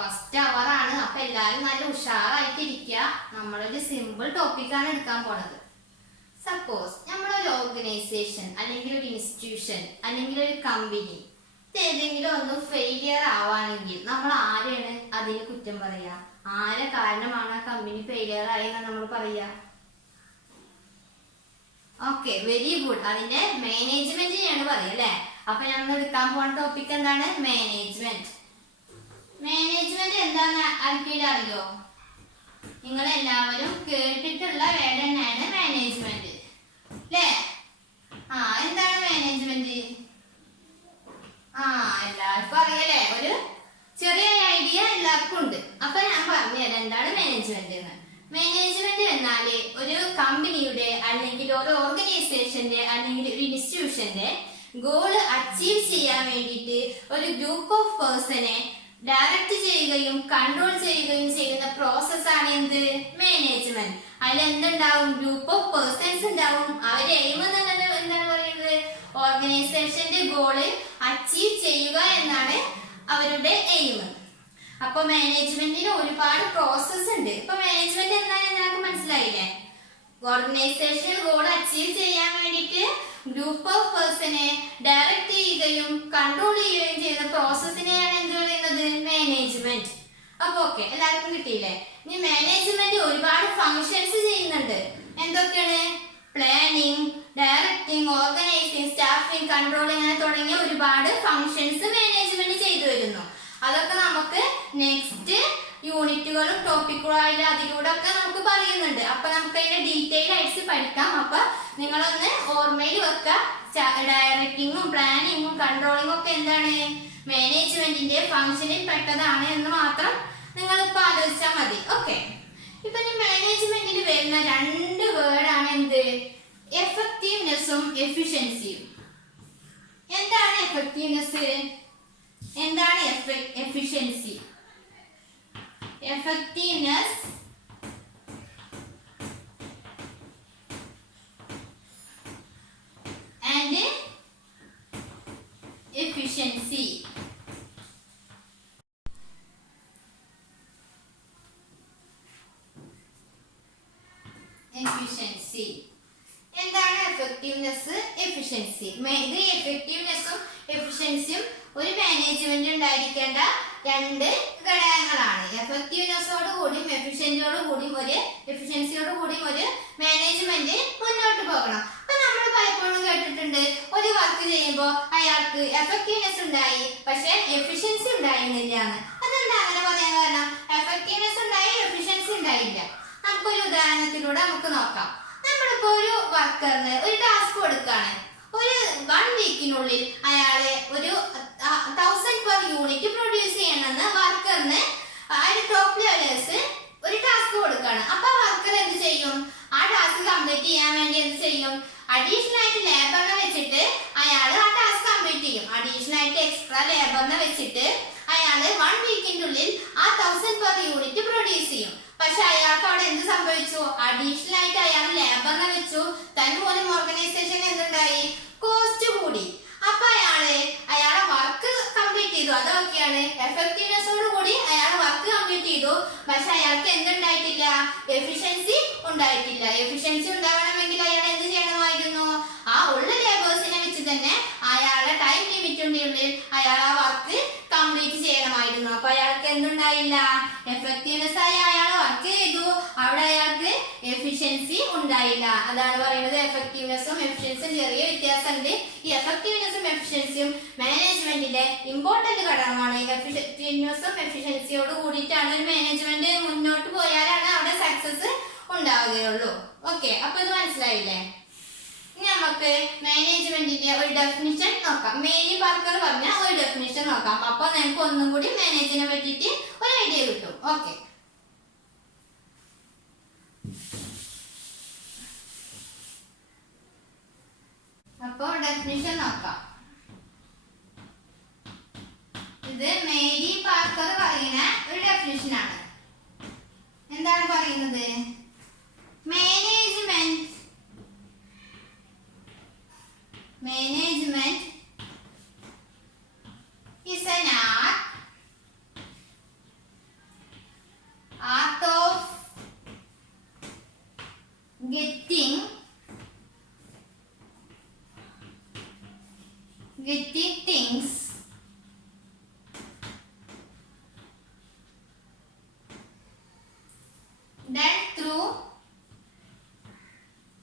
First അവർ ആണ്. അപ്പൊ എല്ലാരും നല്ല ഉഷാറായിട്ടിരിക്കുക. നമ്മളൊരു സിമ്പിൾ ടോപ്പിക്കാണ് എടുക്കാൻ പോണത്. സപ്പോസ് നമ്മളൊരു ഓർഗനൈസേഷൻ അല്ലെങ്കിൽ ഒരു ഇൻസ്റ്റിറ്റ്യൂഷൻ അല്ലെങ്കിൽ ഒരു കമ്പനി ഏതെങ്കിലും ഒന്ന് ഫെയിലിയർ ആവാണെങ്കിൽ നമ്മൾ ആരെയാണ് അതിന് കുറ്റം പറയാ? ആരെ കാരണമാണ് ആ കമ്പനി ഫെയിലിയർ ആയെന്ന് നമ്മൾ പറയാ? Okay, very good. അതിന്റെ മാനേജ്മെന്റിനെയാണ് പറയുക അല്ലെ. അപ്പൊ നമ്മൾ എടുക്കാൻ പോകുന്ന ടോപ്പിക് എന്താണ്? മാനേജ്മെന്റ്. മാനേജ്മെന്റ് എന്താന്ന് ആർക്കെങ്കിലും അറിയോ? നിങ്ങൾ എല്ലാവരും കേട്ടിട്ടുള്ള വേർഡ് തന്നെയാണ് മാനേജ്മെന്റ് അല്ലേ? എന്താണ് മാനേജ്മെന്റ്? എല്ലാവർക്കും അറിയാലേ. ഒരു ചെറിയ ഐഡിയ എല്ലാവർക്കും ഉണ്ട്. അപ്പൊ ഞാൻ പറഞ്ഞുതരാം എന്താണ് മാനേജ്മെന്റ് എന്ന്. മാനേജ്മെന്റ് എന്നാല് ഒരു കമ്പനിയുടെ അല്ലെങ്കിൽ ഒരു ഓർഗനൈസേഷന്റെ അല്ലെങ്കിൽ ഒരു ഇൻസ്റ്റിറ്റ്യൂഷന്റെ ഗോള് അച്ചീവ് ചെയ്യാൻ വേണ്ടിയിട്ട് ഒരു ഗ്രൂപ്പ് ഓഫ് പേഴ്സണെ ഡയറക്റ്റ് ചെയ്യുകയും കൺട്രോൾ ചെയ്യുകയും ചെയ്യുന്ന പ്രോസസ്സാണ് എന്ത്? മാനേജ്മെന്റ്. അതിൽ എന്തുണ്ടാവും? ഗ്രൂപ്പ് ഓഫ് പേഴ്സൺസ് ഉണ്ടാവും. അവരുടെ എയിം എന്താണ് പറയുന്നത്? ഓർഗനൈസേഷന്റെ ഗോള് അച്ചീവ് ചെയ്യുക എന്നാണ് അവരുടെ എയിം. അപ്പൊ മാനേജ്മെന്റിന് ഒരുപാട് പ്രോസസ് ഉണ്ട്. ഇപ്പൊ മാനേജ്മെന്റ് എന്താണെന്ന് നിങ്ങൾക്ക് മനസ്സിലായില്ലേ? ഓർഗനൈസേഷൻ ഗോൾ അച്ചീവ് ചെയ്യാൻ വേണ്ടിയിട്ട് ഗ്രൂപ്പ് ഓഫ് പേഴ്സണെ ഡയറക്റ്റ് ചെയ്യുകയും കൺട്രോൾ ചെയ്യുകയും ചെയ്യുന്ന പ്രോസസ്സിനെയാണ് എന്ത് പറയുന്നത്? മാനേജ്മെന്റ്. അപ്പൊ ഓക്കെ, എല്ലാവർക്കും കിട്ടിയില്ലേ? ഇനി മാനേജ്മെന്റ് ഒരുപാട് ഫങ്ഷൻസ് ചെയ്യുന്നുണ്ട്. എന്തൊക്കെയാണ്? Planning, directing, organising, staffing, controlling അങ്ങനെ തുടങ്ങിയ ഒരുപാട് ഫങ്ഷൻസ് മാനേജ്മെന്റ് ചെയ്തു വരുന്നു. അതൊക്കെ നമുക്ക് നെക്സ്റ്റ് യൂണിറ്റുകളും ടോപ്പിക്കുകളും അതിലൂടെ ഒക്കെ നമുക്ക് പറയുന്നുണ്ട്. അപ്പൊ നമുക്ക് അതിന്റെ ഡീറ്റെയിൽ ആയിട്ട് പഠിക്കാം. അപ്പൊ നിങ്ങളൊന്ന് ഓർമ്മയിൽ വെക്കുക. ഡയറക്റ്റിങ്ങും പ്ലാനിങ്ങും കൺട്രോളിങ്ങും ഒക്കെ എന്താണ്? മാനേജ്മെന്റിന്റെ ഫംഗ്ഷനിൽ പെട്ടതാണ് എന്ന് മാത്രം നിങ്ങൾ ഇപ്പൊ ആലോചിച്ചാൽ മതി. ഓക്കെ, ഇപ്പൊ മാനേജ്മെന്റിൽ വരുന്ന രണ്ട് വേർഡാണ് എന്ത്? എഫക്റ്റീവ്നെസ്സും എഫിഷ്യൻസിയും. എന്താണ് എഫക്റ്റീവ്നെസ്? എന്താണ് efficiency? effectiveness and efficiency. Efficiency. എന്താണ് എഫക്റ്റീവ്നെസ്, എഫിഷ്യൻസി? ഇത് എഫക്റ്റീവ്നെസ്സും എഫിഷ്യൻസിയും ഒരു മാനേജ്മെന്റ് ഉണ്ടായിരിക്കേണ്ട രണ്ട് ഘടകങ്ങളാണ്. എഫക്റ്റീവ്നെസ്സോട് കൂടിയും എഫിഷ്യൻസിയോട് കൂടിയും ഒരു മാനേജ്മെന്റ് മുന്നോട്ട് പോകണം. അപ്പൊ നമ്മൾ പലപ്പോഴും കേട്ടിട്ടുണ്ട്, ഒരു വർക്ക് ചെയ്യുമ്പോൾ അയാൾക്ക് എഫക്റ്റീവ്നെസ് ഉണ്ടായി പക്ഷെ എഫിഷ്യൻസി ഉണ്ടായിരുന്നില്ല എന്ന്. അതെന്താ അങ്ങനെ പറയാൻ കാരണം? എഫക്റ്റീവ്നെസ് ഉണ്ടായി, എഫിഷ്യൻസി ഉണ്ടായില്ല. നമുക്കൊരു ഉദാഹരണത്തിലൂടെ നമുക്ക് നോക്കാം. നമ്മളിപ്പോ ഒരു വർക്കറിന് ഒരു ടാസ്ക് കൊടുക്കാണ്. ഒരു 1 വീക്കിനുള്ളിൽ അയാളെ ഒരു 1000 per യൂണിറ്റ് പ്രൊഡ്യൂസ് ചെയ്യണമെന്ന് വർക്കറിന് ടോപ്പ് ലെവലേഴ്സ് ഒരു ടാസ്ക് കൊടുക്കാണ്. അപ്പൊ വർക്കർ എന്ത് ചെയ്യും? ആ ടാസ്ക് കംപ്ലീറ്റ് ചെയ്യാൻ വേണ്ടി എന്ത് ചെയ്യും? അഡീഷണൽ ആയിട്ട് ലേബറിനെ വെച്ചിട്ട് അയാൾ ആ ടാസ്ക് കംപ്ലീറ്റ് ചെയ്യും. അഡീഷണൽ ആയിട്ട് എക്സ്ട്രാ ലേബറിനെ വെച്ചിട്ട് അയാൾ 1 വീക്കിന്റെ ഉള്ളിൽ ആ 1000 per യൂണിറ്റ് പ്രൊഡ്യൂസ് ചെയ്യും. പക്ഷെ അയാൾക്ക് അവിടെ എന്ത് സംഭവിച്ചു? അഡീഷണൽ ആയിട്ട് അയാൾ ലേബറിനെ വെച്ചു. തന്നെ പോലും ഓർഗനൈസേഷൻ എന്തുണ്ടായി? കോസ്റ്റ് കൂടി. അപ്പൊ അയാളെ വർക്ക് കംപ്ലീറ്റ് ചെയ്തു. അതൊക്കെയാണ് എഫക്റ്റീവ്നെസ്സോട് കൂടി അയാൾ വർക്ക് കംപ്ലീറ്റ് ചെയ്തു. പക്ഷെ അയാൾക്ക് എന്തുണ്ടായിട്ടില്ല? എഫിഷ്യൻസി ഉണ്ടായിട്ടില്ല. എഫിഷ്യൻസി ഉണ്ടാവണമെങ്കിൽ അയാൾ എന്ത് ചെയ്യണമായിരുന്നു? ആ ഉള്ള ലേബേഴ്സിനെ വെച്ച് തന്നെ അയാളുടെ ടൈം ലിമിറ്റിന്റെ ഉള്ളിൽ അയാൾ ആ വർക്ക് കംപ്ലീറ്റ് ചെയ്യണമായിരുന്നു. അപ്പൊ അയാൾക്ക് എന്തുണ്ടായില്ല? എഫക്റ്റീവ്നെസ് ആയി അയാൾ വർക്ക് ചെയ്തു, അവിടെ അയാൾക്ക് എഫിഷ്യൻസി ഉണ്ടായില്ല. അതാണ് പറയുന്നത് എഫക്റ്റീവ്നെസ്സും എഫിഷ്യൻസിയും ചെറിയ വ്യത്യാസമുണ്ട്. ഈ എഫക്റ്റീവ്നെസ്സും എഫിഷ്യൻസിയും മാനേജ്മെന്റിന്റെ ഇമ്പോർട്ടന്റ് ഘടകമാണ്. എഫക്റ്റീവ്നെസ്സും എഫിഷ്യൻസിയോട് കൂടിയിട്ടാണ് ഒരു മാനേജ്മെന്റ് മുന്നോട്ട് പോയാലാണ് അവിടെ സക്സസ് ഉണ്ടാവുകയുള്ളൂ. ഓക്കെ, അപ്പൊ ഇത് മനസ്സിലായില്ലേ? ഇനി നമുക്ക് മാനേജ്മെന്റിന്റെ ഒരു ഡെഫിനിഷൻ നോക്കാം. മേരി പാർക്കർ പറഞ്ഞ ഒരു ഡെഫിനിഷൻ നോക്കാം. അപ്പൊ നമുക്ക് ഒന്നും കൂടി മാനേജിനെ പറ്റിയിട്ട് ഒരു ഐഡിയ കിട്ടും. ഓക്കെ, അപ്പൊ ഡെഫിനിഷൻ നോക്കാം. ഇത് മേരി പാർക്കർ പറയുന്ന ഒരു ഡെഫിനിഷൻ ആണ്. എന്താണ് പറയുന്നത്? Management is an art things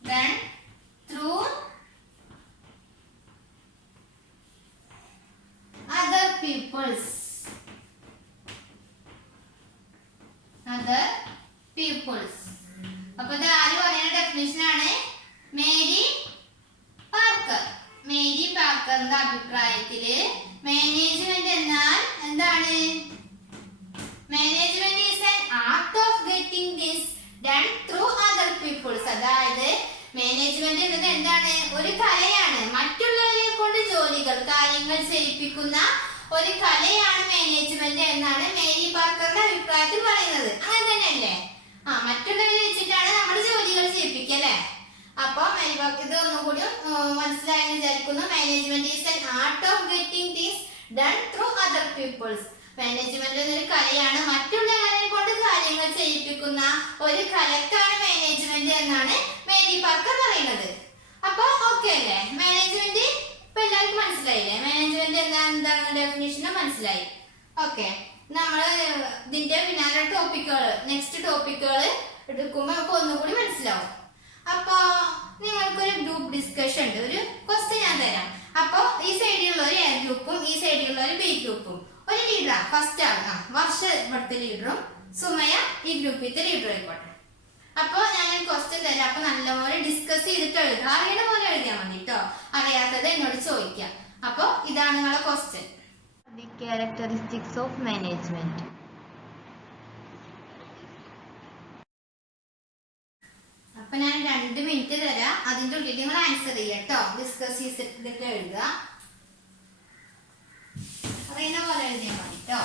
done through other peoples. അപ്പൊ ഇത് ആര് പറയുന്ന ഡെഫിനിഷൻ ആണ്? മേരി പാർക്കറിന്റെ അഭിപ്രായത്തില് മാനേജ്മെന്റ് എന്നാൽ എന്താണ്? Management is an art of getting this done through other peoples. അതായത് മാനേജ്മെന്റ് എന്നത് എന്താണ്? ഒരു കലയാണ്. മറ്റുള്ളവരെ കൊണ്ട് കാര്യങ്ങൾ ചെയ്യിപ്പിക്കുന്ന ഒരു കലയാണ് മാനേജ്മെന്റ് എന്നാണ് മേരി പാർക്കറുടെ അഭിപ്രായത്തിൽ പറയുന്നത്. അങ്ങനെ തന്നെയല്ലേ? മറ്റുള്ളവരെ വെച്ചിട്ടാണ് നമ്മൾ ജോലികൾ ചെയ്യിപ്പിക്കുക അല്ലെ? അപ്പൊ മേരി പാർക്കർ ഇത് ഒന്നുകൂടി മനസ്സിലായെന്ന് വിചാരിക്കുന്നു. Management is an art of getting things done through other peoples. Management എന്നൊരു കലയാണ്. മറ്റുള്ളവരെ കൊണ്ട് കാര്യങ്ങൾ ചെയ്യിപ്പിക്കുന്ന ഒരു കലക്കാണ് മാനേജ്മെന്റ് എന്നാണ് മേരി പാർക്കർ പറയുന്നത്. അപ്പൊ ഓക്കെ അല്ലേ? മാനേജ്മെന്റ് ഇപ്പൊ എല്ലാവർക്കും മനസ്സിലായില്ലേ? മാനേജ്മെന്റ് എന്താണ് ഡെഫിനിഷൻ മനസ്സിലായി. ഓക്കെ, നമ്മൾ ഇതിന്റെ പിന്നാലെ നെക്സ്റ്റ് ടോപ്പിക്കുകൾ എടുക്കുമ്പോ നമുക്ക് ഒന്നുകൂടി മനസ്സിലാവും. അപ്പൊ നിങ്ങൾക്കൊരു ഗ്രൂപ്പ് ഡിസ്കഷൻ ഉണ്ട്. ഒരു ക്വസ്റ്റ്യൻ ഞാൻ തരാം. അപ്പൊ ഈ സൈഡിലുള്ള ഒരു എ ഗ്രൂപ്പും ഈ സൈഡിലുള്ള ഒരു ബി ഗ്രൂപ്പും ഒരു ലീഡറാ. ഫസ്റ്റ് ആണ് വർഷ ഇവിടുത്തെ ലീഡറും സുമയ ഈ ഗ്രൂപ്പിലത്തെ ലീഡർ ആയിക്കോട്ടെ. അപ്പൊ ഞാൻ ക്വസ്റ്റ്യൻ തരാം. അപ്പൊ നല്ലപോലെ ഡിസ്കസ് ചെയ്തിട്ട് എഴുതുക. അറിയണ പോലെ എഴുതിയാൽ മതി കേട്ടോ. അറിയാത്തത് എന്നോട് ചോദിക്കാം. അപ്പൊ ഇതാണ് നിങ്ങളെ question. The characteristics of management. അപ്പൊ ഞാൻ 2 മിനിറ്റ് തരാം. അതിന്റെ ഉള്ളിൽ നിങ്ങൾ ആൻസർ ചെയ്യാം കേട്ടോ. ഡിസ്കസ് ചെയ്തിട്ട് എഴുതുക. അറിയണ പോലെ എഴുതിയാൽ മതി കേട്ടോ.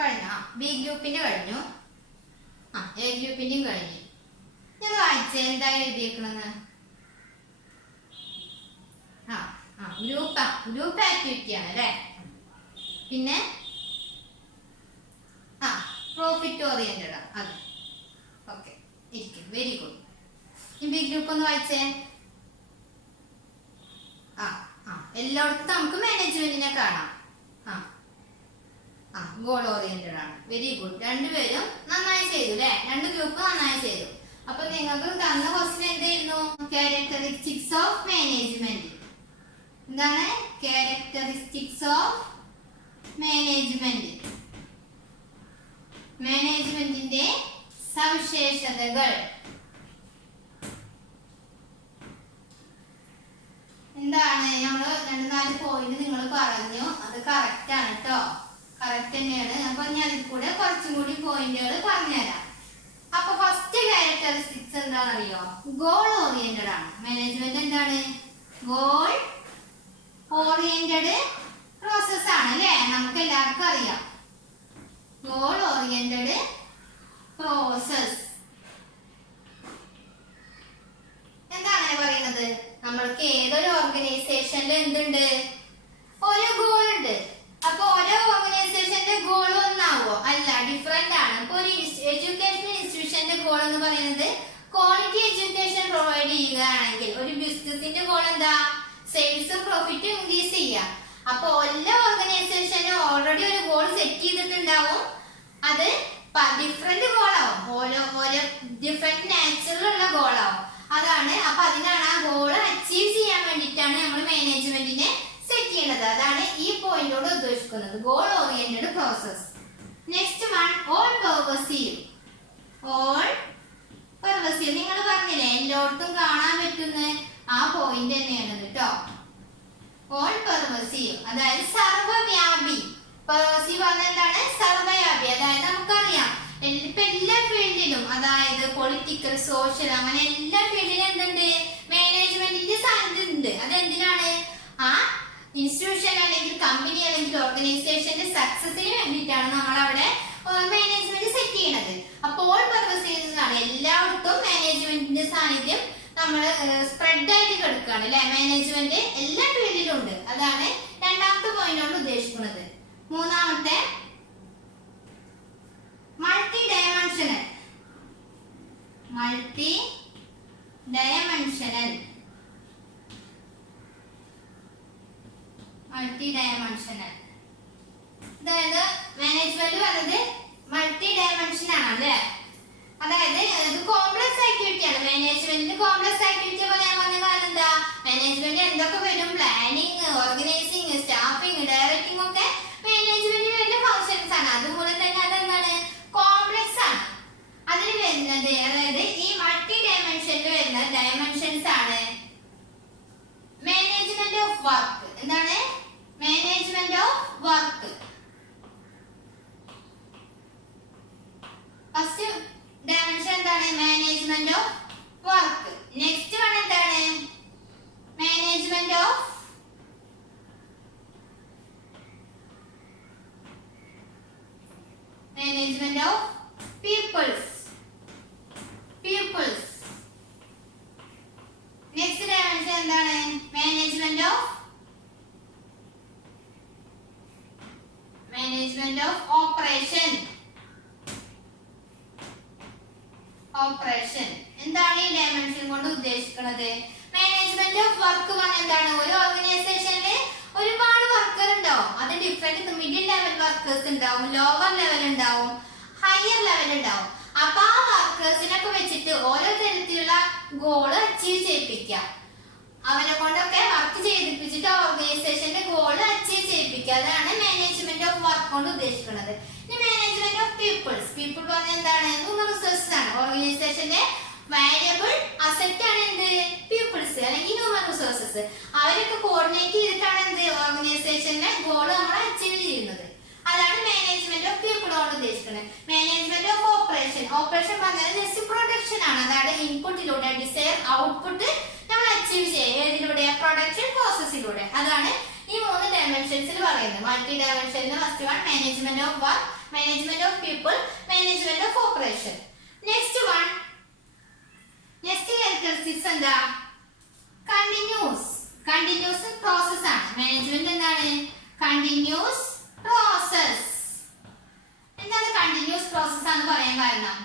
കഴിഞ്ഞ ബി ഗ്രൂപ്പിന്റെ കഴിഞ്ഞു. എ ഗ്രൂപ്പിന്റെയും കഴിഞ്ഞു. ഞാൻ വായിച്ച എന്താ എഴുതിയേക്കണെന്ന്? ഗ്രൂപ്പ് ആക്ടിവിറ്റി ആണ് അല്ലേ? പിന്നെ പ്രോഫിറ്റ് ഓറിയന്റഡ് ആണ്. അതെ, ഓക്കെ, ഇരിക്കും. Very good. ഈ ബി ഗ്രൂപ്പ് ഒന്ന് വായിച്ചേ. എല്ലായിടത്തും നമുക്ക് മാനേജ്മെന്റിനെ കാണാം. ഗോൾ ഓറിയന്റഡ് ആണ്. Very good. രണ്ടുപേരും നന്നായി ചെയ്തു അല്ലെ? 2 ഗ്രൂപ്പ് നന്നായി ചെയ്തു. അപ്പൊ നിങ്ങൾക്ക് തന്ന ക്വസ്റ്റ്യൻ എന്തായിരുന്നു? Characteristics of management. എന്താണ് ക്യാരക്ടറിസ്റ്റിക്സ് ഓഫ് മാനേജ്മെന്റ്? മാനേജ്മെന്റിന്റെ സവിശേഷതകൾ. എന്താണ്? നമ്മൾ 2-4 പോയിന്റ് നിങ്ങൾ പറഞ്ഞു. അത് കറക്റ്റ് ആണ് കേട്ടോ. കറക്റ്റ് തന്നെയാണ്. അപ്പൊ ഞാൻ ഇതിൽ കൂടെ കുറച്ചും കൂടി പോയിന്റുകൾ പറഞ്ഞുതരാം. അപ്പൊ ഫസ്റ്റ് ക്യാരക്ടറിസ്റ്റിക്സ് എന്താണെന്നറിയോ? ഗോൾ ഓറിയന്റഡ് ആണ്. മാനേജ്മെന്റ് എന്താണ്? ഗോൾ ഓറിയന്റഡ് പ്രോസസ് ആണ് അല്ലേ? നമുക്ക് എല്ലാവർക്കും അറിയാം. Goal oriented process. എന്താ അങ്ങനെ പറയുന്നത്? നമ്മൾക്ക് ഏതൊരു ഓർഗനൈസേഷനിൽ എന്തുണ്ട്? ഒരു ഗോൾ ഉണ്ട്. അപ്പൊ ഓരോ ഓർഗനൈസേഷന്റെ ഗോൾ ഒന്നാവോ? അല്ല, ഡിഫറെന്റ് ആണ്. ഇപ്പൊ ഒരു എഡ്യൂക്കേഷൻ ഇൻസ്റ്റിറ്റ്യൂഷന്റെ ഗോൾ എന്ന് പറയുന്നത് ക്വാളിറ്റി എഡ്യൂക്കേഷൻ പ്രൊവൈഡ് ചെയ്യുകയാണെങ്കിൽ ഒരു ബിസിനസിന്റെ ഗോൾ എന്താ? സെയിൽസും പ്രോഫിറ്റും ഇൻക്രീസ് ചെയ്യുക. അപ്പൊ എല്ലാ ഓർഗനൈസേഷനും ഓൾറെഡി ഒരു ഗോൾ സെറ്റ് ചെയ്തിട്ടുണ്ടാവും. അത് ഡിഫറെന്റ് ഗോളാവും. ഓരോ ഡിഫറെന്റ് നാച്ചുറലുള്ള ഗോളാവും. അതാണ്. അപ്പൊ അതിനാണ് ആ ഗോൾ അച്ചീവ് ചെയ്യാൻ വേണ്ടിയിട്ടാണ് നമ്മൾ മാനേജ്മെന്റിനെ സെറ്റ് ചെയ്യുന്നത്. അതാണ് ഈ പോയിന്റോട് ഉദ്ദേശിക്കുന്നത്. Goal oriented process. Next one, all pervasive. All pervasive നിങ്ങൾ പറഞ്ഞില്ലേ എല്ലായിടത്തും കാണാൻ പറ്റുന്ന ആ പോയിന്റ് തന്നെയാണ് കേട്ടോ. ഓൾ പെർവസീവ് അതായത് സർവ്വവ്യാപി. പെർവസീവ് പറഞ്ഞാൽ എന്താണ്? സർവ്വവ്യാപി. അതായത് നമുക്കറിയാം ഇപ്പൊ എല്ലാ ഫീൽഡിലും, അതായത് പൊളിറ്റിക്കൽ, സോഷ്യൽ, അങ്ങനെ എല്ലാ ഫീൽഡിലും എന്തുണ്ട്? മാനേജ്മെന്റിന്റെ സാന്നിധ്യം ഉണ്ട്. അതെന്തിനാണ്? ആ ഇൻസ്റ്റിറ്റ്യൂഷൻ അല്ലെങ്കിൽ കമ്പനി അല്ലെങ്കിൽ ഓർഗനൈസേഷന്റെ സക്സസിന് വേണ്ടിയിട്ടാണ് നമ്മൾ അവിടെ മാനേജ്മെന്റ് സെറ്റ് ചെയ്യുന്നത്. അപ്പോൾ ഓൾ പെർവസീവ് ആണ്. എല്ലായിടത്തും മാനേജ്മെന്റിന്റെ സാന്നിധ്യം നമ്മൾ സ്പ്രെഡ് ആയിട്ട് കിടക്കുകയാണ് അല്ലെ. മാനേജ്മെന്റ് എല്ലാ ഫീൽഡിലും ഉണ്ട്. അതാണ് രണ്ടാമത്തെ പോയിന്റ് കൊണ്ട് ഉദ്ദേശിക്കുന്നത്. മൂന്നാമത്തെ multi dimensional. Multi dimensional. Multi dimensional അതായത് മാനേജ്മെന്റ് പറഞ്ഞത് മൾട്ടി ഡയമെൻഷൻ ആണ് അല്ലേ. അതായത് ഇത് കോംപ്ലക്സ് ആക്ടിവിറ്റി ആണ്. മാനേജ്മെന്റിന് കോംപ്ലക്സ് ആക്ടിവിറ്റി പോലെ ഞാൻ പറഞ്ഞ കാരണം എന്താ, മാനേജ്മെന്റ് എന്തൊക്കെ വരും, പ്ലാനിങ്, ഓർഗനൈസിങ്, സ്റ്റാഫിങ്, ഡയറക്ടിങ് ഒക്കെ മാനേജ്മെന്റിന് വരുന്ന ഫങ്ഷൻസ് ആണ്. അതുപോലെ തന്നെ അതെന്താണ്, കോംപ്ലക്സ് ആണ്. അതിന് വരുന്നത് അതായത് ഈ മൾട്ടി ഡയമെൻഷനിൽ വരുന്ന ഡയമെൻഷൻസ് ആണ് മാനേജ്മെന്റ് ഓഫ് വർക്ക്. എന്താണ് management of work. First dimension എന്താണ്, management of work. Next one എന്താണ്, management of peoples. Next dimension എന്താണ്, മാനേജ്മെന്റ് ഓഫ് ഓപ്പറേഷൻ. എന്താണ് ഈ ഡയമെൻഷൻ കൊണ്ട് ഉദ്ദേശിക്കുന്നത്? മാനേജ്മെന്റ് ഓഫ് വർക്ക് പറഞ്ഞാൽ എന്താണ്, ഒരു ഓർഗനൈസേഷനിൽ ഒരുപാട് വർക്കർ ഉണ്ടാവും. അത് ഡിഫറെന്റ് മിഡിൽ ലെവൽ വർക്കേഴ്സ് ഉണ്ടാവും, ലോവർ ലെവൽ ഉണ്ടാവും, ഹയർ ലെവൽ ഉണ്ടാവും. അപ്പൊ ആ വർക്കേഴ്സിനൊക്കെ വെച്ചിട്ട് ഓരോ തരത്തിലുള്ള ഗോള് അച്ചീവ് ചെയ്യിപ്പിക്കുക. അവരെ കൊണ്ടൊക്കെ വർക്ക് ചെയ്യിപ്പിച്ചിട്ട് ഓർഗനൈസേഷന്റെ ഗോള് അച്ചീവ് ചെയ്യിപ്പിക്കുക. അതാണ് മാനേജ്മെന്റ് ഓഫ് വർക്ക് കൊണ്ട് ഉദ്ദേശിക്കുന്നത്. ഇനി മാനേജ്മെന്റ് ഓഫ് പീപ്പിൾസ്. പീപ്പിൾ പറഞ്ഞാൽ എന്താണ്, ഹ്യൂമൻ റിസോഴ്സസ് ആണ്. ഓർഗനൈസേഷന്റെ വാല്യബിൾ അസറ്റ് ആണ് എന്ത്, പീപ്പിൾസ് അല്ലെങ്കിൽ ഹ്യൂമൻ റിസോഴ്സസ്. അവരൊക്കെ കോർഡിനേറ്റ് ചെയ്തിട്ടാണ് എന്ത്, ഓർഗനൈസേഷന്റെ ഗോള് നമ്മൾ അച്ചീവ് ചെയ്യുന്നത്. അതാണ് മാനേജ്മെന്റ് ഓഫ് പീപ്പിൾ കൊണ്ട് ഉദ്ദേശിക്കുന്നത്. Management of operation. ഓപ്പറേഷൻ പറഞ്ഞാൽ ജസ്റ്റ് പ്രൊഡക്ഷൻ ആണ്. അതായത് ഇൻപുട്ടിലൂടെ ഡിസൈർ ഔട്ട്പുട്ട് നമ്മൾ അച്ചീവ് ചെയ്യുക. ഏതിലൂടെ, പ്രൊഡക്ഷൻ പ്രോസസ്സിലൂടെ. അതാണ് ഈ മൂന്ന് ഡയമെൻഷൻസിൽ പറയുന്നത്. മൾട്ടി ഡയമെൻഷനിൽ first one management of work, management of people, management of operation. Next characteristics എന്താ, കണ്ടിന്യൂസ് പ്രോസസ് ആണ്. മാനേജ്മെന്റ് എന്താണ്, കണ്ടിന്യൂസ് പ്രോസസ്. എന്താണ് കണ്ടിന്യൂസ് പ്രോസസ് ആണെന്ന് പറയാൻ കാരണം,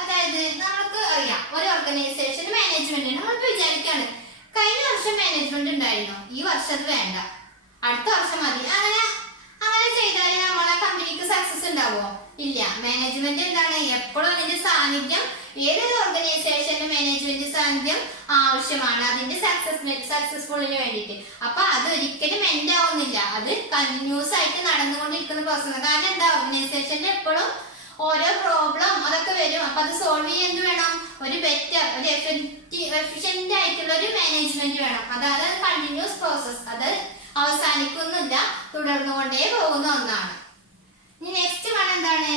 അതായത് നമുക്ക് അറിയാം ഒരു ഓർഗനൈസേഷൻ മാനേജ്മെന്റ് നമ്മൾ വിചാരിക്കാണ് കഴിഞ്ഞ വർഷം മാനേജ്മെന്റ് ഉണ്ടായിരുന്നു, ഈ വർഷം അത് വേണ്ട, അടുത്ത വർഷം മതി. അങ്ങനെ ചെയ്താൽ നമ്മളെ കമ്പനിക്ക് സക്സസ് ഉണ്ടാവോ? ഇല്ല. മാനേജ്മെന്റ് എന്താണ്, എപ്പോഴും അതിന്റെ സാന്നിധ്യം, ഏതൊരു ഓർഗനൈസേഷന്റെ മാനേജ്മെന്റ് സാന്നിധ്യം ആവശ്യമാണ് അതിന്റെ സക്സസ്ഫുള്ളിന് വേണ്ടിയിട്ട്. അപ്പൊ അത് ഒരിക്കലും എൻഡ് ആവുന്നില്ല, അത് കണ്ടിന്യൂസ് ആയിട്ട് നടന്നുകൊണ്ടിരിക്കുന്ന പ്രോസസ്. കാരണം എന്താ, ഓർഗനൈസേഷന്റെ എപ്പോഴും ഓരോ പ്രോബ്ലം അതൊക്കെ വരും. അപ്പൊ അത് സോൾവ് ചെയ്യാൻ വേണം ഒരു ബെറ്റർ, ഒരു എഫിഷ്യന്റ് ആയിട്ടുള്ള ഒരു മാനേജ്മെന്റ് വേണം. അതായത് കണ്ടിന്യൂസ് പ്രോസസ്, അത് അവസാനിക്കുന്നില്ല, തുടർന്നുകൊണ്ടേ പോകുന്ന ഒന്നാണ്. ഇനി നെക്സ്റ്റ് വൺ എന്താണ്,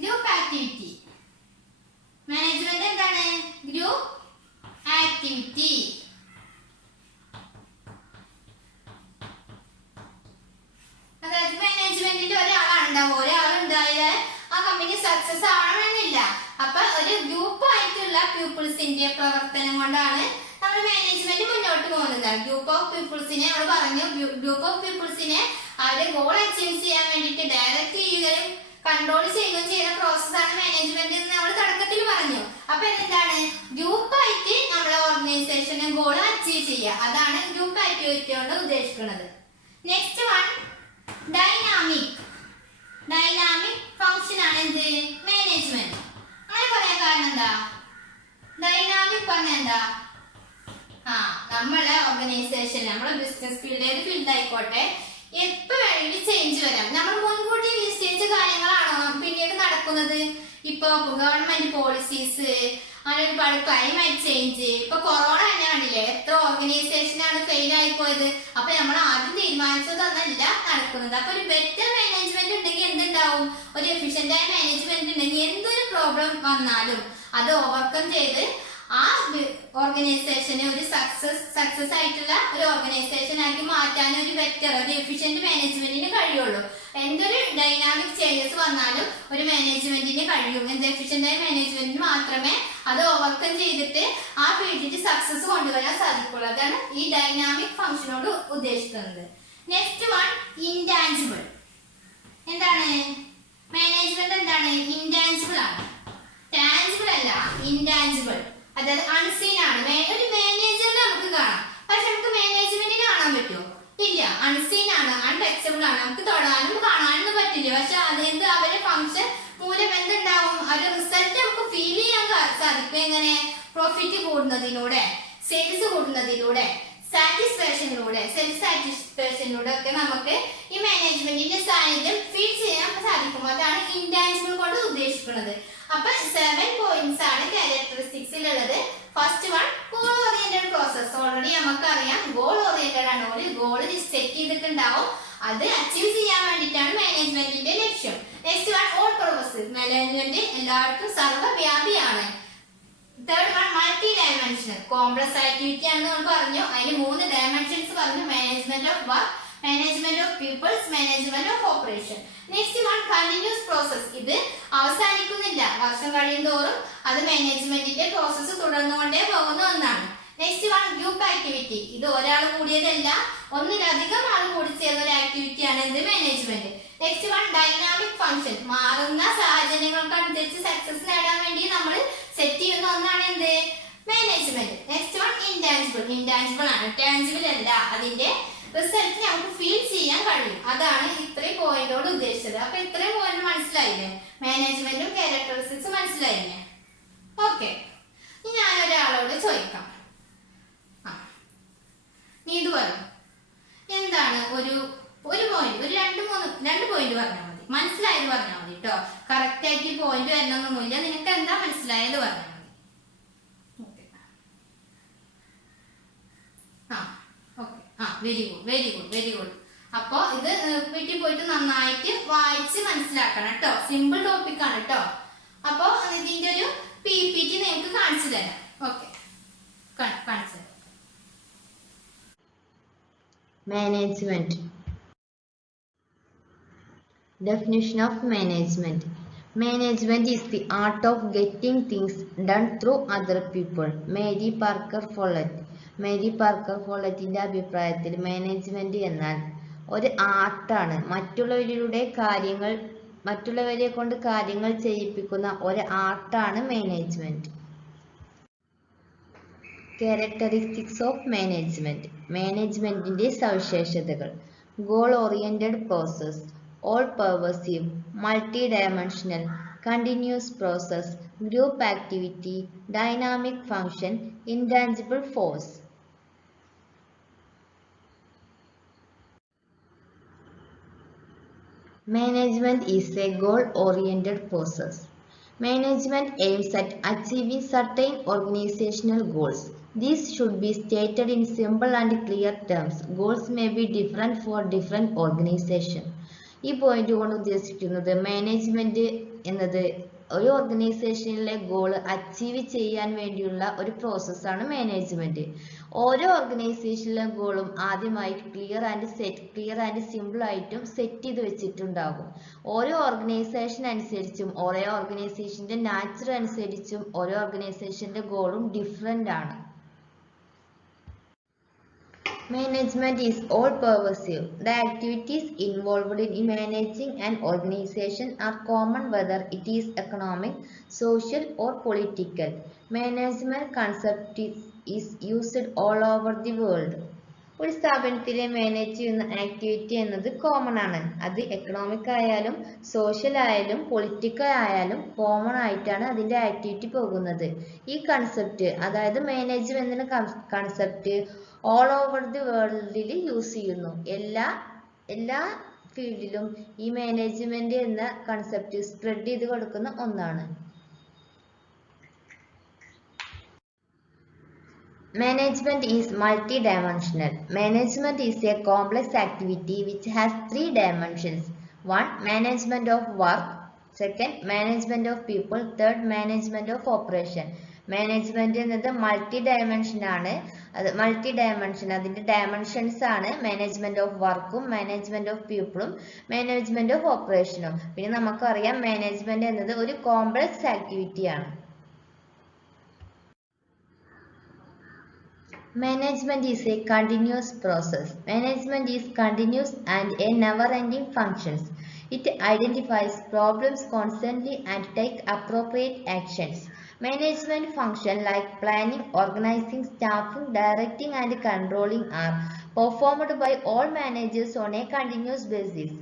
ഗ്രൂപ്പ് ആക്ടിവിറ്റി. മാനേജ്മെന്റ് എന്താണ്, ഗ്രൂപ്പ് ആക്ടിവിറ്റി. അതായത് മാനേജ്മെന്റിൽ ഒരാളുണ്ടായാൽ ആ കമ്പനി സക്സസ് ആവണമെന്നില്ല. അപ്പൊ ഒരു ഗ്രൂപ്പ് ആയിട്ടുള്ള പീപ്പിൾസിന്റെ പ്രവർത്തനം കൊണ്ടാണ് നമ്മൾ മാനേജ്മെന്റ് മുന്നോട്ട് പോകുന്നത്. ഗ്രൂപ്പ് ഓഫ് പീപ്പിൾസിനെ നമ്മൾ പറഞ്ഞു, ഗ്രൂപ്പ് ഓഫ് പീപ്പിൾസിനെ അവരുടെ ഗോൾ അച്ചീവ് ചെയ്യാൻ വേണ്ടിയിട്ട് ഡയറക്റ്റ് ചെയ്യുകയും കൺട്രോൾ ചെയ്യുകയും ചെയ്യുന്ന പ്രോസസ്സാണ് മാനേജ്മെന്റ് എന്ന് നമ്മൾ തുടക്കത്തിൽ പറഞ്ഞു. അപ്പൊ എന്താണ്, ഗ്രൂപ്പായിട്ട് നമ്മളെ ഓർഗനൈസേഷന് ഗോൾ അച്ചീവ് ചെയ്യുക. അതാണ് ഗ്രൂപ്പ് ആക്ടിവിറ്റി കൊണ്ട് ഉദ്ദേശിക്കുന്നത്. നെക്സ്റ്റ് വൺ ഡൈനാമിക് ഫംഗ്ഷൻ ആണ് എന്ത്, മാനേജ്മെന്റ്. അങ്ങനെ പറയാൻ കാരണം എന്താ, ഡൈനാമിക് പറഞ്ഞ എന്താ, നമ്മളെ ഓർഗനൈസേഷൻ, നമ്മളെ ബിസിനസ് ഫീൽഡ്, ഏത് ഫീൽഡ് ആയിക്കോട്ടെ, എപ്പോ വേണമെങ്കിലും ചേഞ്ച് വരാം. നമ്മൾ മുൻകൂട്ടി നിശ്ചയിച്ച കാര്യങ്ങളാണോ പിന്നീട് നടക്കുന്നത്? ഇപ്പൊ ഗവൺമെന്റ് പോളിസീസ്, അങ്ങനെ ഒരുപാട് ക്ലൈമറ്റ് ചേഞ്ച്, ഇപ്പൊ കൊറോണ തന്നെ കണ്ടില്ലേ, എത്ര ഓർഗനൈസേഷനാണ് ഫെയിൽ ആയി പോയത്. അപ്പൊ നമ്മൾ ആദ്യം തീരുമാനിച്ചതൊന്നല്ല നടക്കുന്നത്. അപ്പൊ ഒരു ബെറ്റർ മാനേജ്മെന്റ് ഉണ്ടെങ്കിൽ എന്തുണ്ടാവും, ഒരു എഫിഷ്യന്റ് ആയ മാനേജ്മെന്റ് ഉണ്ടെങ്കിൽ എന്തൊരു പ്രോബ്ലം വന്നാലും അത് ഓവർകം ചെയ്ത് ആ ഓർഗനൈസേഷനെ ഒരു സക്സസ് ആയിട്ടുള്ള ഒരു ഓർഗനൈസേഷൻ ആക്കി മാറ്റാൻ ഒരു എഫിഷ്യന്റ് മാനേജ്മെന്റിന് കഴിയുള്ളൂ. എന്തൊരു ഡൈനാമിക് ചേഞ്ചസ് വന്നാലും ഒരു മാനേജ്മെന്റിന് കഴിയും. എഫിഷ്യന്റ് ആയ മാനേജ്മെന്റിന് മാത്രമേ അത് ഓവർകം ചെയ്തിട്ട് ആ ഫീൽഡിൽ സക്സസ് കൊണ്ടുവരാൻ സാധിക്കുള്ളൂ. അതാണ് ഈ ഡൈനാമിക് ഫംഗ്ഷനോട് ഉദ്ദേശിക്കുന്നത്. Next one, intangible. എന്താണ് മാനേജ്മെന്റ്? എന്താണ്? ഇൻടാഞ്ചിബിൾ ആണ്, ടാഞ്ചിബിൾ അല്ല. ഇൻടാഞ്ചിബിൾ അതായത് അൺസീൻ ആണ്. ഒരു മാനേജറിനെ നമുക്ക് കാണാം, പക്ഷെ നമുക്ക് മാനേജ്മെന്റിനെ കാണാൻ പറ്റുമോ? ഇല്ല. അൺസീൻ ആണ്, അൺടച്ചബിൾ ആണ്. നമുക്ക് തൊടാനും കാണാനും പറ്റില്ല. പക്ഷെ അതെന്ത് അവരുടെ ഫംഗ്ഷൻ മൂലം എന്തുണ്ടാവും? അവരുടെ റിസൾട്ട് നമുക്ക് ഫീൽ ചെയ്യാൻ സാധിക്കും. എങ്ങനെ? പ്രോഫിറ്റ് കൂടുന്നതിലൂടെ, സെയിൽസ് കൂടുന്നതിലൂടെ, സാറ്റിസ്ഫാക്ഷനിലൂടെ, സെൽഫ് സാറ്റിസ്ഫാക്ഷനിലൂടെ ഒക്കെ നമുക്ക് ഈ മാനേജ്മെന്റിന്റെ സാന്നിധ്യം ഫീൽ ചെയ്യാൻ സാധിക്കും. അതാണ് ഇൻടാഞ്ചിബിൾ കൊണ്ട് ഉദ്ദേശിക്കുന്നത്. അപ്പൊ 7 പോയിന്റ്സ് ആണ് ക്യാരക്ടറിസ്റ്റിക്സിലുള്ളത്. First one, goal oriented process. Already നമുക്കറിയാം ഗോൾ ഓറിയന്റഡ് ആണ്. ഒരു ഗോൾ സെറ്റ് ചെയ്തിട്ടുണ്ടാവും, അത് അച്ചീവ് ചെയ്യാൻ വേണ്ടിയിട്ടാണ് മാനേജ്മെന്റിന്റെ ലക്ഷ്യം. Next one, all purpose. Management എല്ലായിടത്തും സർവ്വവ്യാപിയാണ്. Third one, multi dimensional. Complex activity ആണെന്ന് നമ്മൾ പറഞ്ഞു. അതിന് 3 ഡയമെൻഷൻസ് പറഞ്ഞു. Management of work, management of peoples, management of operation. Next one, continuous process. ഇത് അവസാനിക്കുന്നില്ല, വർഷം കഴിയുന്തോറും അത് മാനേജ്മെന്റിന്റെ പ്രോസസ്സ് തുടർന്നുകൊണ്ടേ പോകുന്ന ഒന്നാണ്. Next one, group activity. ഇത് ഒരാൾ കൂടിയതല്ല, ഒന്നിലധികം ആൾ കൂടി ചേർന്ന ഒരു ആക്ടിവിറ്റിയാണ് എന്ത്? Management. Next one, dynamic function. മാറുന്ന സാഹചര്യങ്ങൾക്കനുസരിച്ച് സക്സസ് നേടാൻ വേണ്ടി നമ്മൾ സെറ്റ് ചെയ്യുന്ന ഒന്നാണ് എന്ത്? Management. Next one, intangible. Intangible ആണ്, ടാഞ്ചിബിൾ അല്ല. അതിന്റെ റിസൾട്ട് നമുക്ക് ഫീൽ ചെയ്യാൻ കഴിയും. അതാണ് ഇത്രയും പോയിന്റോട് ഉദ്ദേശിച്ചത്. അപ്പൊ ഇത്രയും പോയിന്റ് മനസ്സിലായില്ലേ? മാനേജ്മെന്റും ക്യാരക്ടറിസ്റ്റിക്സും മനസ്സിലായില്ലേ? ഓക്കെ. ഞാനൊരാളോട് ചോദിക്കാം. നീ ഇത് പറയും, എന്താണ് ഒരു പോയിന്റ്, ഒരു രണ്ട് പോയിന്റ് പറഞ്ഞാൽ മതി. മനസ്സിലായത് പറഞ്ഞാൽ മതി കേട്ടോ. കറക്റ്റ് ആയിട്ട് പോയിന്റ് വരണമെന്നൊന്നുമില്ല. നിനക്ക് എന്താ മനസ്സിലായത് പറഞ്ഞാൽ മതി. Very good. അപ്പൊ ഇത് വീട്ടിൽ പോയിട്ട് നന്നായിട്ട് വായിച്ച് മനസ്സിലാക്കണം കേട്ടോ. സിമ്പിൾ ടോപ്പിക് ആണ് കേട്ടോ. അപ്പൊ ഇതിന്റെ ഒരു PPT നിങ്ങൾക്ക് കാണിച്ചു തരാം. ഓക്കെ, കാണിച്ചു തരാം. Management. Definition of management. Management is the art of getting things done through other people. Mary Parker Follett. Mary Parker ഫോളറ്റിന്റെ അഭിപ്രായത്തിൽ മാനേജ്മെന്റ് എന്നാൽ ഒരു ആർട്ടാണ്. മറ്റുള്ളവരെ കൊണ്ട് കാര്യങ്ങൾ ചെയ്യിപ്പിക്കുന്ന ഒരു ആർട്ടാണ് മാനേജ്മെന്റ്. Characteristics of management. മാനേജ്മെന്റിന്റെ സവിശേഷതകൾ: goal oriented process, all pervasive, multi dimensional, continuous process, group activity, dynamic function, intangible force. Management is a goal-oriented process. Management aims at achieving certain organizational goals. These should be stated in simple and clear terms. Goals may be different for different organizations. ഈ point കൊണ്ട് ഉദ്ദേശിക്കുന്നത് management എന്നത് ഒരു ഓർഗനൈസേഷനിലെ goal achieve ചെയ്യാൻ വേണ്ടിയുള്ള ഒരു പ്രോസസ്സാണ് മാനേജ്മെന്റ്. ഓരോ ഓർഗനൈസേഷനിലെ ഗോളും ആദ്യമായി ക്ലിയർ ആൻഡ് സിമ്പിൾ ആയിട്ടും സെറ്റ് ചെയ്ത് വെച്ചിട്ടുണ്ടാകും. ഓരോ ഓർഗനൈസേഷൻ അനുസരിച്ചും ഓരോ ഓർഗനൈസേഷന്റെ നാച്ചർ അനുസരിച്ചും ഓരോ ഓർഗനൈസേഷന്റെ ഗോളും ഡിഫറെന്റ് ആണ്. Management is all-pervasive. The activities involved in managing an organization are common whether it is economic, social or political. Management concept is used all over the world. ഒരു സ്ഥാപനത്തിലെ മാനേജ് ചെയ്യുന്ന ആക്ടിവിറ്റി എന്നത് common ആണ്. അത് economic ആയാലും social ആയാലും political ആയാലും common ആയിട്ടാണ് അതിന്റെ ആക്ടിവിറ്റി പോകുന്നത്. ഈ കൺസെപ്റ്റ്, അതായത് മാനേജ്മെന്റ് എന്ന കൺസെപ്റ്റ് ഓൾ ഓവർ ദി വേൾഡിൽ യൂസ് ചെയ്യുന്നു. എല്ലാ ഫീൽഡിലും ഈ മാനേജ്മെന്റ് എന്ന കൺസെപ്റ്റ് സ്പ്രെഡ് ചെയ്ത് കൊടുക്കുന്ന ഒന്നാണ്. Management is multi-dimensional. Management is a complex activity which has 3 dimensions. 1. Management of work. 2. Management of people. 3. Management of operation. Management എന്നത് മൾട്ടി ഡയമെൻഷൻ ആണ്. അതിന്റെ ഡയമെൻഷൻസ് ആണ് മാനേജ്മെന്റ് ഓഫ് വർക്കും, മാനേജ്മെന്റ് ഓഫ് പീപ്പിളും, മാനേജ്മെന്റ് ഓഫ് ഓപ്പറേഷനും. പിന്നെ നമുക്കറിയാം മാനേജ്മെന്റ് എന്നത് ഒരു complex activity ആണ്. Management is a continuous process. Management is continuous and a never-ending function. It identifies problems constantly and takes appropriate actions. Management functions like planning, organizing, staffing, directing and controlling are performed by all managers on a continuous basis.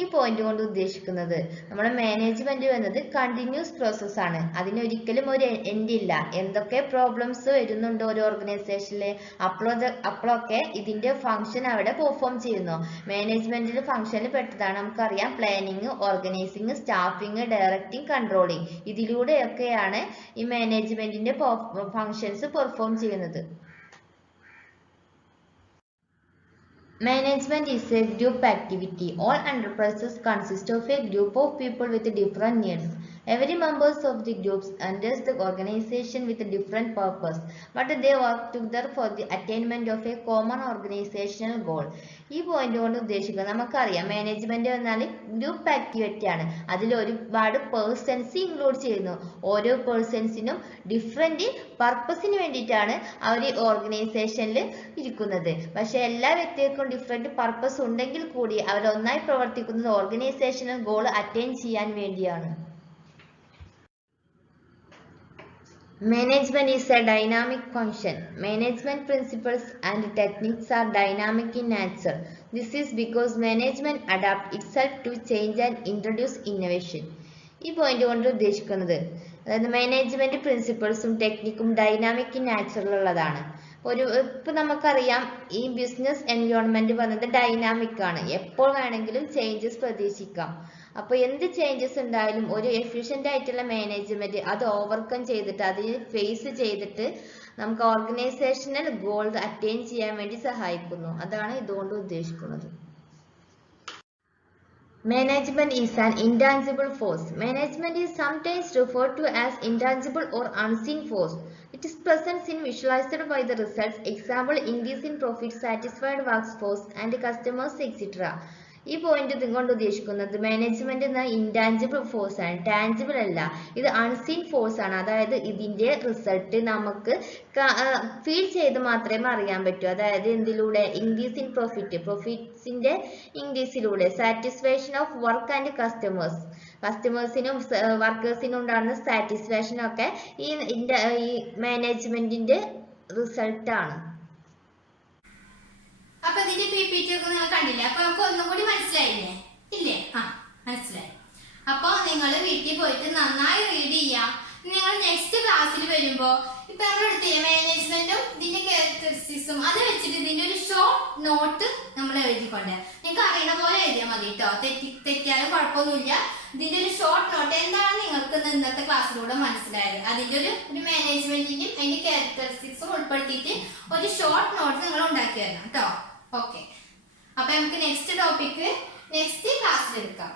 ഈ point കൊണ്ട് ഉദ്ദേശിക്കുന്നത് നമ്മുടെ management എന്നത് continuous process ആണ്. അതിനൊരിക്കലും ഒരു end ഇല്ല. എന്തൊക്കെ problems വരുന്നുണ്ടോ ഒരു ഓർഗനൈസേഷനിൽ, അപ്പോഴൊക്കെ ഇതിന്റെ ഫംഗ്ഷൻ അവിടെ പെർഫോം ചെയ്യുന്നു. മാനേജ്മെന്റിന്റെ ഫംഗ്ഷനിൽ പെട്ടതാണ് നമുക്കറിയാം planning, organising, staffing, directing, controlling. ഇതിലൂടെയൊക്കെയാണ് ഈ മാനേജ്മെന്റിന്റെ ഫംഗ്ഷൻസ് പെർഫോം ചെയ്യുന്നത്. Management is a group activity. All enterprises consist of a group of people with different needs. Every members of the groups enters the organization with a different purpose, but they work together for the attainment of a common organizational goal. ഈ point കൊണ്ട് ഉദ്ദേശിക്കുന്നത് നമുക്കറിയാം management എന്നാൽ group activity ആണ്. അതിൽ ഒരുപാട് persons include ചെയ്യുന്നു. ഓരോ പേഴ്സൺസിനും ഡിഫറെന്റ് പർപ്പസിന് വേണ്ടിയിട്ടാണ് അവർ ഓർഗനൈസേഷനിൽ ഇരിക്കുന്നത്. പക്ഷെ എല്ലാ വ്യക്തികൾക്കും ഡിഫറെന്റ് പർപ്പസ് ഉണ്ടെങ്കിൽ കൂടി അവർ ഒന്നായി പ്രവർത്തിക്കുന്നത് ഓർഗനൈസേഷണൽ ഗോൾ അറ്റൈൻ ചെയ്യാൻ വേണ്ടിയാണ്. Management is a dynamic function. Management principles and techniques are dynamic in nature. This is because management adapts itself to change and introduce innovation. ഈ പോയിന്റ് കൊണ്ട് ഉദ്ദേശിക്കുന്നത് അതായത് മാനേജ്മെന്റ് പ്രിൻസിപ്പിൾസും ടെക്നിക്കും ഡൈനാമിക് ഇൻ നാച്ചുറലുള്ളതാണ്. ഇപ്പൊ നമുക്കറിയാം ഈ business environment പറയുന്നത് ഡൈനാമിക് ആണ്. എപ്പോൾ വേണമെങ്കിലും ചേഞ്ചസ് പ്രതീക്ഷിക്കാം. അപ്പൊ എന്ത് ചേഞ്ചസ് ഉണ്ടായാലും ഒരു എഫിഷ്യന്റ് ആയിട്ടുള്ള മാനേജ്മെന്റ് അത് ഓവർകം ചെയ്തിട്ട് അതിനെ ഫേസ് ചെയ്തിട്ട് നമുക്ക് ഓർഗനൈസേഷണൽ ഗോൾസ് അറ്റൈൻ ചെയ്യാൻ വേണ്ടി സഹായിക്കുന്നു. അതാണ് ഇതുകൊണ്ട് ഉദ്ദേശിക്കുന്നത്. Management is an intangible force. Management is sometimes referred to as intangible or unseen force. It is present in visualized by the results, example increase in profit, satisfied workforce and customers etc. ഈ point കൊണ്ട് ഉദ്ദേശിക്കുന്നത് management എന്ന intangible force ആണ്, tangible അല്ല. ഇത് unseen force ആണ്. അതായത് ഇതിന്റെ റിസൾട്ട് നമുക്ക് ഫീൽ ചെയ്ത് മാത്രമേ അറിയാൻ പറ്റൂ. അതായത് എന്തിലൂടെ? ഇൻക്രീസ് ഇൻ പ്രൊഫിറ്റ്സിന്റെ ഇൻക്രീസിലൂടെ, സാറ്റിസ്ഫാക്ഷൻ ഓഫ് വർക്ക് ആൻഡ് കസ്റ്റമേഴ്സിനും വർക്കേഴ്സിനും ഉണ്ടാകുന്ന സാറ്റിസ്ഫാക്ഷൻ ഒക്കെ ഈ മാനേജ്മെന്റിന്റെ റിസൾട്ട് ആണ്. അപ്പൊ ഇതിന്റെ PPT ഒക്കെ നിങ്ങൾ കണ്ടില്ലേ? അപ്പൊ നമുക്ക് ഒന്നും കൂടി മനസ്സിലായില്ലേ? ഇല്ലേ? മനസ്സിലായി. അപ്പൊ നിങ്ങൾ വീട്ടിൽ പോയിട്ട് നന്നായി റീഡ് ചെയ്യാം. നിങ്ങൾ നെക്സ്റ്റ് ക്ലാസ്സിൽ വരുമ്പോ ഇപ്പൊ നമ്മൾ എടുത്തില്ലേ മാനേജ്മെന്റും ഇതിന്റെ ക്യാരക്ടറിസ്റ്റിക്സും, അത് വെച്ചിട്ട് ഇതിന്റെ ഒരു ഷോർട്ട് നോട്ട് നമ്മൾ എഴുതിക്കൊണ്ട് നിങ്ങൾക്ക് അറിയണ പോലെ എഴുതിയാൽ മതി കേട്ടോ. തെറ്റിയാലും കുഴപ്പമൊന്നുമില്ല. ഇതിന്റെ ഒരു ഷോർട്ട് നോട്ട് എന്താണ് നിങ്ങൾക്ക് ഇന്നത്തെ ക്ലാസ്സിലൂടെ മനസ്സിലായത്, അതിന്റെ ഒരു മാനേജ്മെന്റിന്റെയും അതിന്റെ ക്യാരക്ടറിസ്റ്റിക്സും ഉൾപ്പെടുത്തിയിട്ട് ഒരു ഷോർട്ട് നോട്ട് നിങ്ങൾ ഉണ്ടാക്കി തരണം കേട്ടോ. ഓക്കെ, അപ്പൊ നമുക്ക് നെക്സ്റ്റ് ടോപ്പിക്ക് നെക്സ്റ്റ് ക്ലാസ്സിൽ എടുക്കാം.